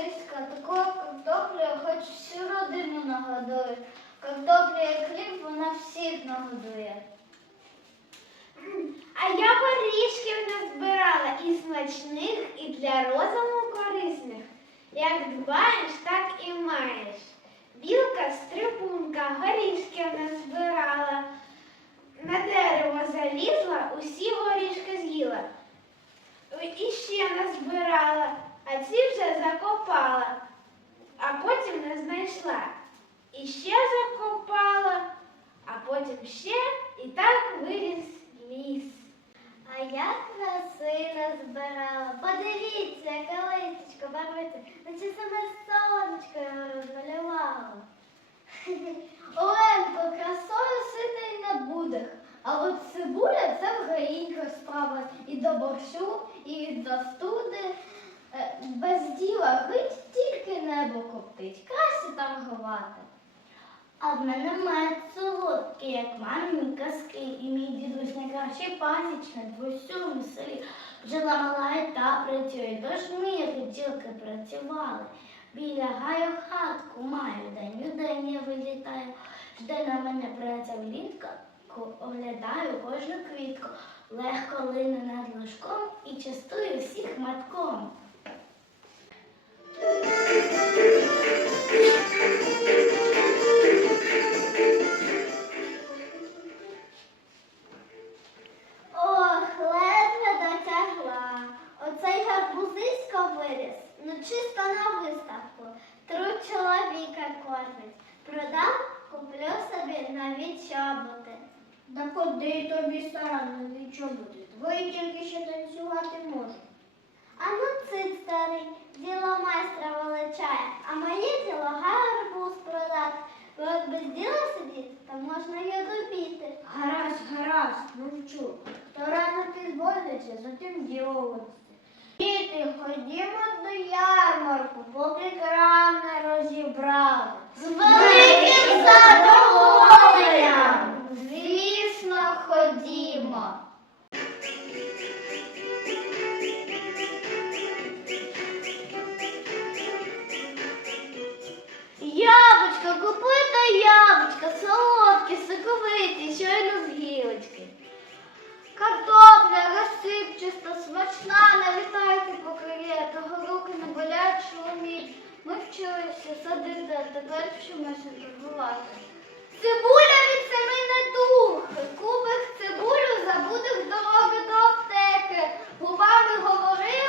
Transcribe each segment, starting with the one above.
богатирська. Такою картоплею хоч всю родину нагодує. Картопля як хліб, вона всіх нагодує. А я горішків назбирала і смачних, і для розуму корисних. Як дбаєш, так і маєш. Білка стрибунка горішків назбирала. На дерево залізла, усі горішки з'їла. І ще назбирала, а ці вже закопала, а потім не знайшла. І ще закопала, а потім ще і так виріс ліс. А я красиво збирала. Подивіться, яка листочка барвиться, наче саме сонечко його розмалювало. Оленко, красою сита й на будах. А от цибуля це в справа і до борщу, і від застуди. Е, Без діла гить тільки небо коптить. Краще торгувати. А в мене мед солодкий, як мамі казки, і мій дідусь найкращий пасічник в усьому селі. Жила мала і та працює, тож ми, ділки, працювали. Біля гаю хатку маю, день у день я вилітаю. Жде на мене праця влітка, оглядаю кожну квітку. Легко лине над ложком і частую всіх матком. Чисто на виставку. Тру чоловіка кормить. Продав, куплю собі нові чоботи. Да куди тобі стара нові чоботи? Твої тільки ще танцювати можуть. А ну цит старий, діло майстра величає, а моє діло гарбуз продати. Бо як без діла сидіти, то можна й одобіти. Гаразд, гаразд, мовчу. Хто рано підводиться, за тим діло Діти, ходімо до ярмарку, поки крам не розібрали. З великим задоволенням! Звісно, ходімо. Соковиті, щойно з гілочки. Картопля розсипчаста, смачна, налітайте поки є, того руки не болять, шуміть. Ми вчилися садити, а тепер вчимося торгувати. Цибуля від семи не дух. Купих цибулю, забудеш дороги до аптеки. Губами говори,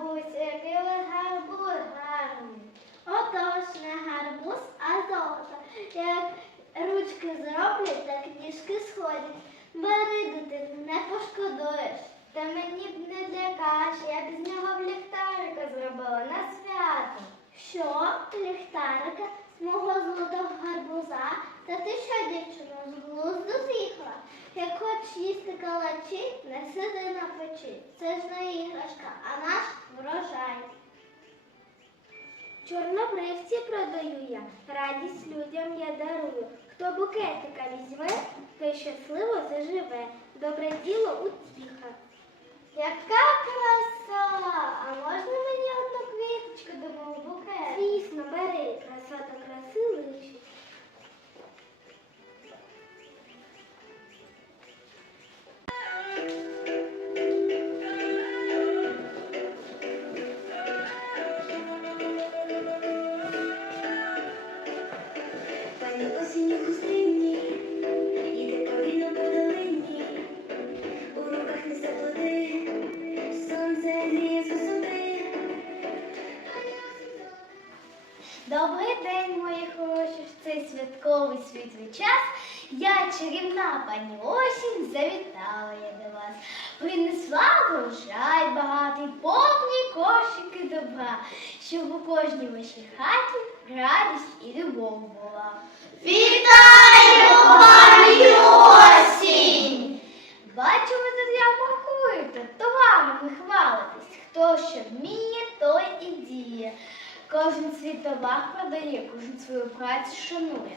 день, бабуся, який ви гарбуз гарний. Отож, не гарбуз, а золото. Як ручки зроблять, так ніжки сходять. Бери, дитину, не пошкодуєш. Та мені б не для каші, я б з нього б ліхтарика зробила на свято. Що? Ліхтарика з мого золотого гарбуза? Та ти що, дівчино, з? Їсти калачі, не сиди на печі. Це ж не іграшка, а наш врожай. Чорнобривці продаю я, радість людям я дарую. Хто букетика візьме, той щасливо заживе. Добре діло успіха. Яка краса! А можна мені одну квіточку до мого букету? Звісно, бери, краса та краси день, мої хороші, в цей святковий світлий час. Я, чарівна пані осінь, завітала я до вас. Принесла врожай багатий, повні кошики добра, щоб у кожній вашій хаті радість і любов була. Вітаю, пані осінь! Бачу, ви тут ярмаркуєте, товарами хвалитесь. Хто що вміє, той і діє. Кожен свій товар продає, кожен свою працю шанує.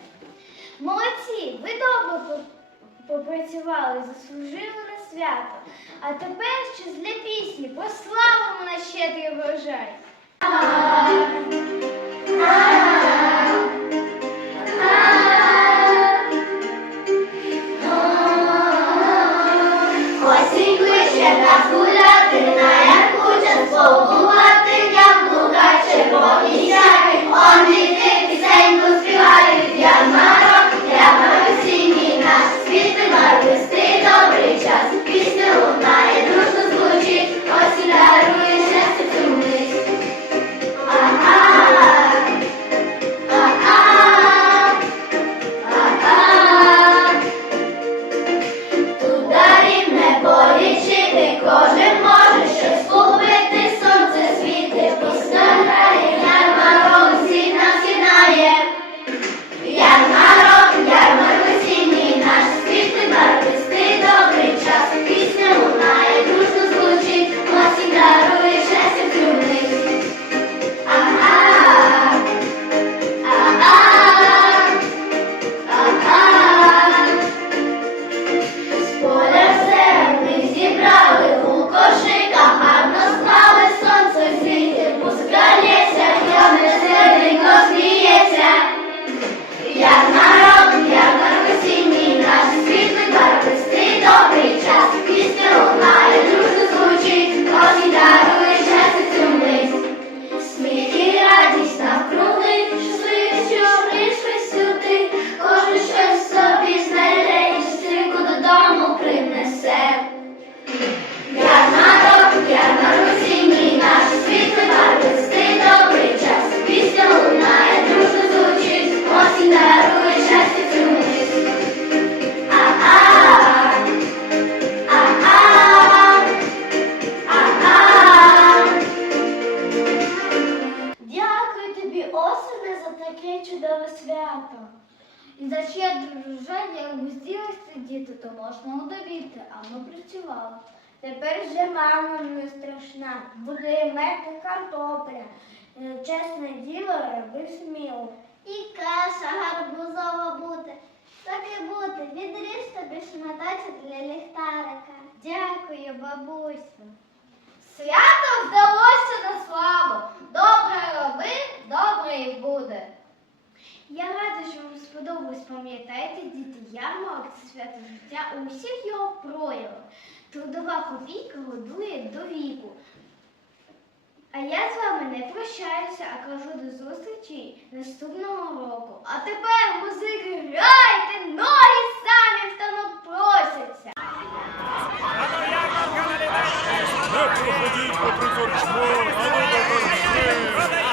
Молодці, ви добре попрацювали, заслужили на свято. А тепер щось для пісні прославимо на щедрий врожай. Осінь кличе нас гуляти, на яку час за щедру рожання, як сидіти, то можна удовіти, а ми працювали. Тепер вже мама не страшна, буде мати картопля. Е, Чесне діло, роби сміло. І каша гарбузова буде. Так і буде, відріж тобі шматочок для ліхтарика. Дякую, бабусю. Свято вдалося на славу. Добре роби, добре і буде. Я рада, що вам сподобалось. Пам'ятайте, діти, ярмарок це свято життя у усіх його проявах. Трудова копійка годує до віку. А я з вами не прощаюся, а кажу до зустрічі наступного року. А тепер музики грайте, ноги самі в просяться. Проходіть по прикорчму, а не до.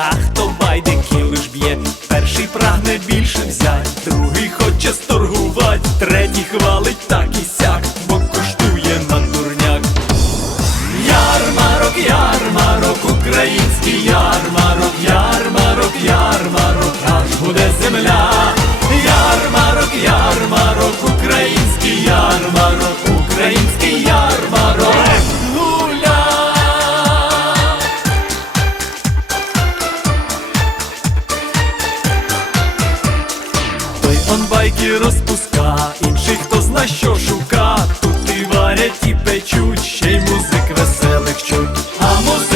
А хто байдики лиш б'є. Перший прагне більше взять, другий хоче сторгувать, третій хвалить Vamos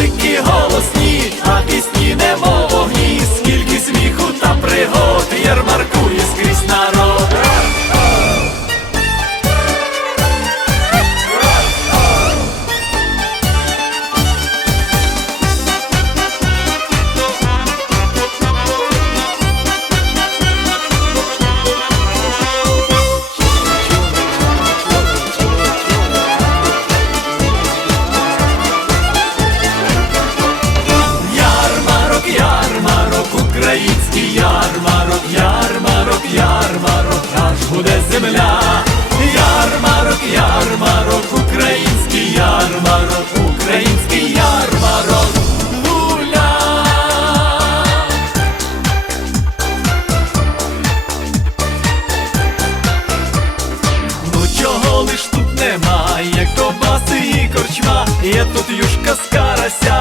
юшка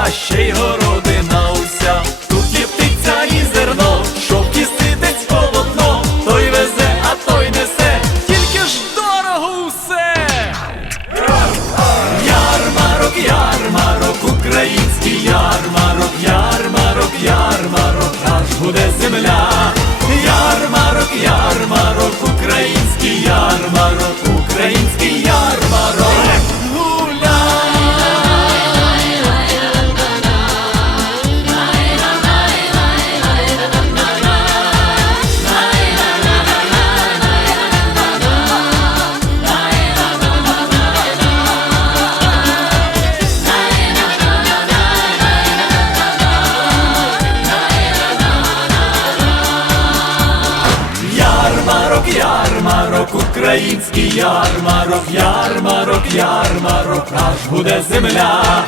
з ще й городина уся. Тут є птиця і зерно, щоб кіститець полотно. Той везе, а той несе, тільки ж дорого усе. Ярмарок, ярмарок, український ярмарок, ярмарок, ярмарок, аж буде земля. Ярмарок, ярмарок, український ярмарок, український ярмарок. Ярмарок, український ярмарок, ярмарок, ярмарок, аж буде земля.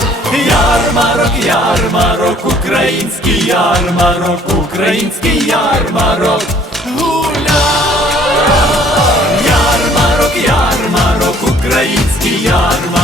Ярмарок, ярмарок, український ярмарок, український ярмарок. Гуляй! Ярмарок, ярмарок, український ярмарок,